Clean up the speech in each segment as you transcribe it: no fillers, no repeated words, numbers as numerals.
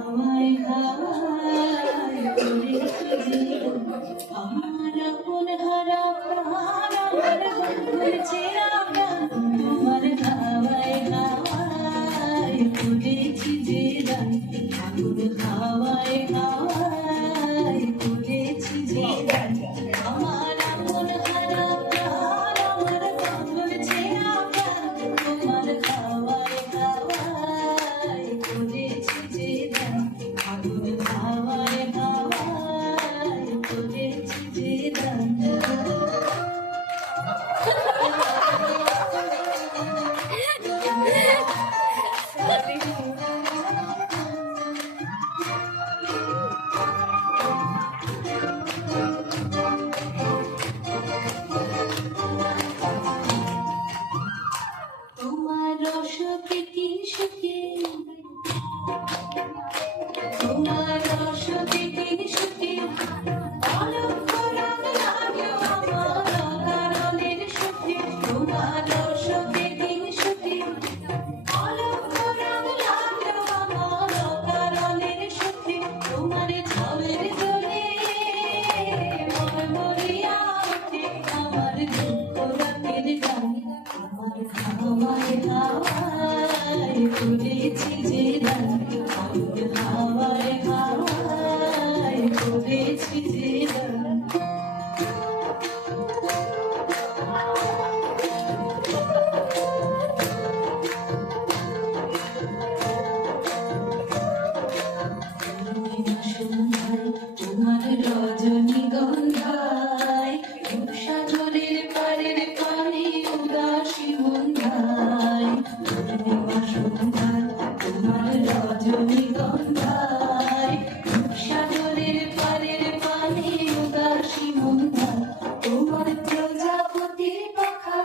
হাওয়ায় হাওয়ায় করেছি জীবন আমার আপন হারা প্রাণ আমার বন্ধুর চেনা প্রাণ তোমার হাওয়ায় হাওয়ায় করেছি জীবন আগুন হাওয়ায় হাওয়ায় করেছি জীবন আমার আপন হারা প্রাণ আমার বন্ধুর চেনা প্রাণ তোমার হাওয়ায় হাওয়ায় করেছি জীবন আগুন হাওয়ায় হাওয়ায় করেছি জীবন তোমার রস প্রীতি সুখে তোমার রস প্রীতি সুখে অলক্ষ রাগ লাগে আমার অকারণের সুখে তোমার রস প্রীতি সুখে অলক্ষ রাগ লাগে আমার অকারণের সুখে তোমার ঝালের জলে মন মরিয়া ওঠে আমার দুঃখ রাতের গান আমার হাওয়ায় হাওয়ায় করেছি যে দান আগুন হাওয়ায় হাওয়ায় করেছি যে দান তোমার রজনীগন্ধায় সাগরের পারের পানে উদাসী মন্ধায় সন্ধ্যায় তোমার রজনীগন্ধায় সাগরের পারের পানে উদাসী মন্ধায় তোমার প্রজাপতির পাখা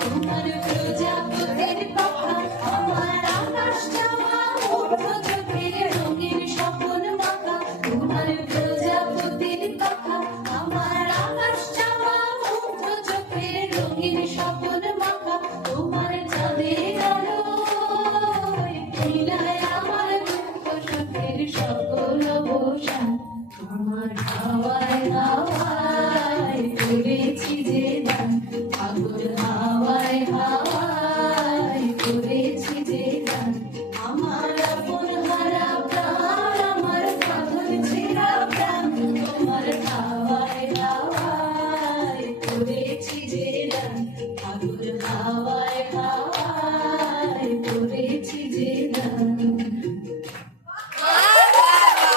তোমার প্রজাপতির পাখা আমার আকাশ চাওয়া মুগ্ধ চোখের রঙিন স্বপ্ন মাখা তোমার প্রজাপতির পাখা আমার আকাশ চাওয়া মুগ্ধ চোখের রঙিন স্বপ্ন মাখা তোমার চাঁদের আলোয় মিলায় আমার দুঃখ সুখের সকল অবসান তোমার হাওয়ায় হাওয়ায় করেছি যে দান আগুন হাওয়ায় হাওয়ায় করেছি যে দান আমার আপন হারা প্রাণ আমার পাগল ছেঁড়া প্রাণ তোমার হাওয়ায় হাওয়ায় করেছি যে দান আগুন